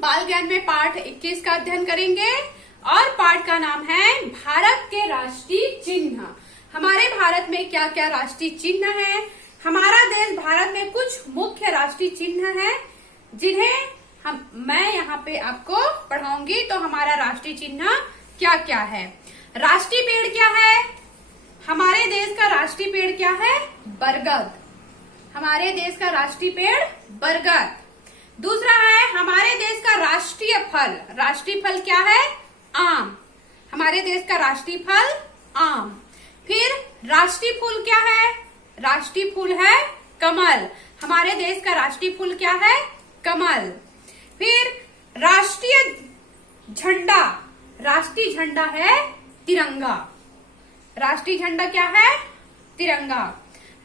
बाल ज्ञान में पाठ 21 का अध्ययन करेंगे और पाठ का नाम है भारत के राष्ट्रीय चिन्ह। हमारे भारत में क्या क्या राष्ट्रीय चिन्ह है। हमारा देश भारत में कुछ मुख्य राष्ट्रीय चिन्ह है जिन्हें मैं यहाँ पे आपको पढ़ाऊंगी। तो हमारा राष्ट्रीय चिन्ह क्या क्या है। राष्ट्रीय पेड़ क्या है। हमारे देश का राष्ट्रीय पेड़ क्या है, बरगद। हमारे देश का राष्ट्रीय पेड़ बरगद। दूसरा है हमारे देश का राष्ट्रीय फल। राष्ट्रीय फल क्या है, आम। हमारे देश का राष्ट्रीय फल आम। फिर राष्ट्रीय फूल क्या है, राष्ट्रीय फूल है कमल। हमारे देश का राष्ट्रीय फूल क्या है, कमल। फिर राष्ट्रीय झंडा, राष्ट्रीय झंडा है तिरंगा। राष्ट्रीय झंडा क्या है, तिरंगा।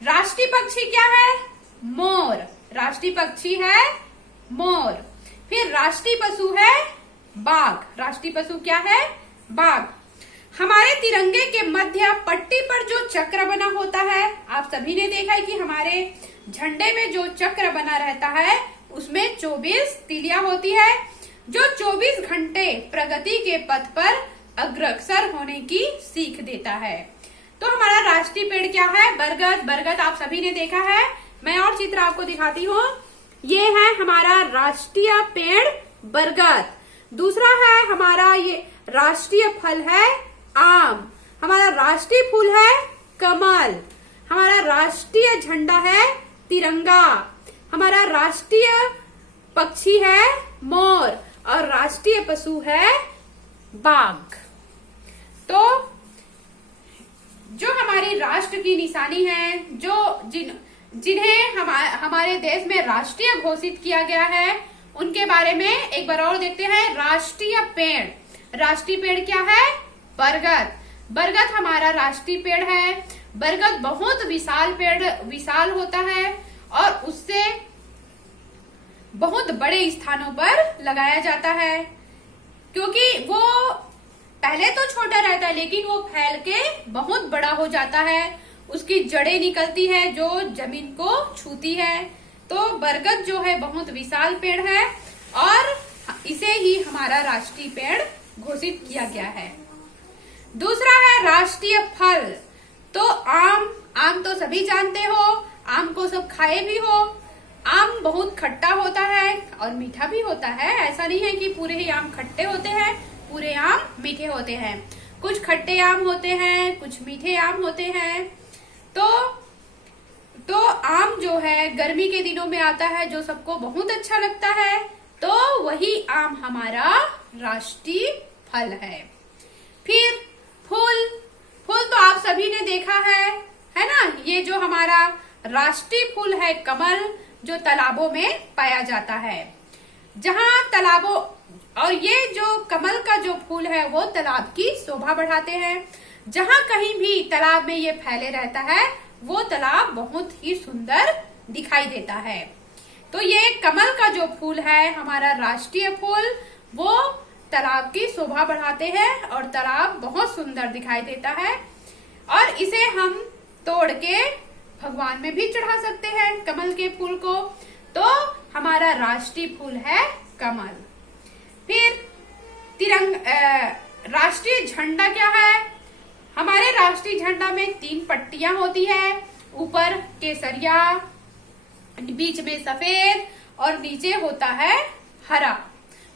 राष्ट्रीय पक्षी क्या है, मोर। राष्ट्रीय पक्षी है मोर। फिर राष्ट्रीय पशु है बाघ। राष्ट्रीय पशु क्या है, बाघ। हमारे तिरंगे के मध्य पट्टी पर जो चक्र बना होता है, आप सभी ने देखा है कि हमारे झंडे में जो चक्र बना रहता है उसमें 24 तीलियां होती है जो 24 घंटे प्रगति के पथ पर अग्रसर होने की सीख देता है। तो हमारा राष्ट्रीय पेड़ क्या है, बरगद। बरगद आप सभी ने देखा है। मैं और चित्र आपको दिखाती हूँ। ये है हमारा राष्ट्रीय पेड़ बरगद। दूसरा है हमारा ये राष्ट्रीय फल है आम। हमारा राष्ट्रीय फूल है कमल। हमारा राष्ट्रीय झंडा है तिरंगा। हमारा राष्ट्रीय पक्षी है मोर और राष्ट्रीय पशु है बाघ। तो जो हमारी राष्ट्र की निशानी है, जो जिन्हें हमारे देश में राष्ट्रीय घोषित किया गया है, उनके बारे में एक बार और देखते हैं। राष्ट्रीय पेड़, राष्ट्रीय पेड़ क्या है, बरगद। बरगद हमारा राष्ट्रीय पेड़ है। बरगद बहुत विशाल होता है और उससे बहुत बड़े स्थानों पर लगाया जाता है क्योंकि वो पहले तो छोटा रहता है लेकिन वो फैल के बहुत बड़ा हो जाता है। उसकी जड़ें निकलती है जो जमीन को छूती है। तो बरगद जो है बहुत विशाल पेड़ है और इसे ही हमारा राष्ट्रीय पेड़ घोषित किया गया है। दूसरा है राष्ट्रीय फल। तो आम तो सभी जानते हो, आम को सब खाए भी हो। आम बहुत खट्टा होता है और मीठा भी होता है। ऐसा नहीं है कि पूरे ही आम खट्टे होते हैं, पूरे आम मीठे होते हैं। कुछ खट्टे आम होते हैं, कुछ मीठे आम होते हैं। तो आम जो है गर्मी के दिनों में आता है जो सबको बहुत अच्छा लगता है। तो वही आम हमारा राष्ट्रीय फल है। फिर फूल तो आप सभी ने देखा है ना। ये जो हमारा राष्ट्रीय फूल है कमल, जो तालाबों में पाया जाता है। जहाँ तालाबों और ये जो कमल का जो फूल है वो तालाब की शोभा बढ़ाते हैं। जहाँ कहीं भी तालाब में ये फैले रहता है वो तालाब बहुत ही सुंदर दिखाई देता है। तो ये कमल का जो फूल है हमारा राष्ट्रीय फूल, वो तालाब की शोभा बढ़ाते हैं और तालाब बहुत सुंदर दिखाई देता है। और इसे हम तोड़ के भगवान में भी चढ़ा सकते हैं कमल के फूल को। तो हमारा राष्ट्रीय फूल है कमल। फिर राष्ट्रीय झंडा क्या है। हमारे राष्ट्रीय झंडा में 3 पट्टियां होती है। ऊपर केसरिया, बीच में सफेद और नीचे होता है हरा।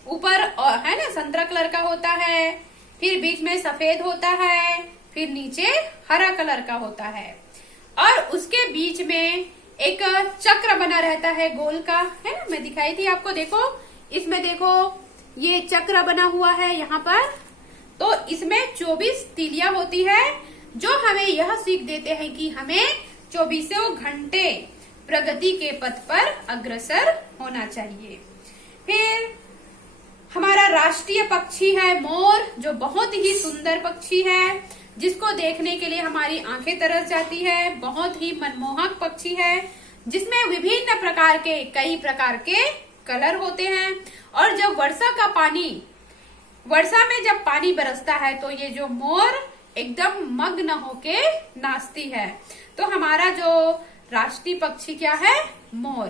ऊपर है ना संतरा कलर का होता है, फिर बीच में सफेद होता है, फिर नीचे हरा कलर का होता है और उसके बीच में एक चक्र बना रहता है गोल का, है ना। मैं दिखाई थी आपको, देखो इसमें देखो ये चक्र बना हुआ है यहाँ पर। तो इसमें 24 तीलियां होती है जो हमें यह सीख देते हैं कि हमें 24 घंटे प्रगति के पथ पर अग्रसर होना चाहिए। फिर हमारा राष्ट्रीय पक्षी है मोर, जो बहुत ही सुंदर पक्षी है जिसको देखने के लिए हमारी आंखें तरस जाती है। बहुत ही मनमोहक पक्षी है जिसमें विभिन्न प्रकार के कई प्रकार के कलर होते हैं। और जब वर्षा में जब पानी बरसता है तो ये जो मोर एकदम मग्न होके नाचती है। तो हमारा जो राष्ट्रीय पक्षी क्या है, मोर।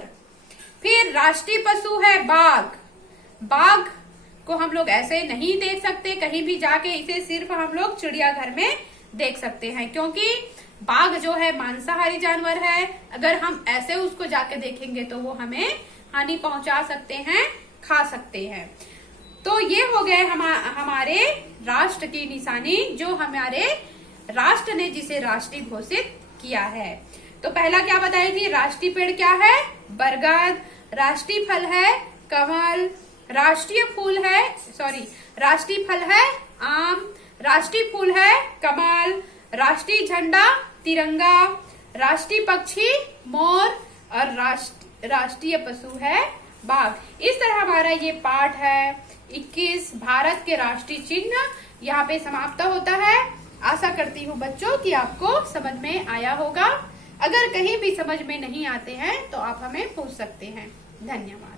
फिर राष्ट्रीय पशु है बाघ। बाघ को हम लोग ऐसे नहीं देख सकते कहीं भी जाके, इसे सिर्फ हम लोग चिड़ियाघर में देख सकते हैं, क्योंकि बाघ जो है मांसाहारी जानवर है। अगर हम ऐसे उसको जाके देखेंगे तो वो हमें हानि पहुंचा सकते हैं, खा सकते हैं। तो ये हो गए हमारे राष्ट्र की निशानी, जो हमारे राष्ट्र ने जिसे राष्ट्रीय घोषित किया है। तो पहला क्या बताई थी, राष्ट्रीय पेड़ क्या है, बरगद। राष्ट्रीय फल है कमल। राष्ट्रीय फल है आम। राष्ट्रीय फूल है कमल। राष्ट्रीय झंडा तिरंगा। राष्ट्रीय पक्षी मोर और राष्ट्रीय पशु है बाघ। इस तरह हमारा ये पाठ है 21 भारत के राष्ट्रीय चिन्ह यहाँ पे समाप्त होता है। आशा करती हूँ बच्चों कि आपको समझ में आया होगा। अगर कहीं भी समझ में नहीं आते हैं तो आप हमें पूछ सकते हैं। धन्यवाद।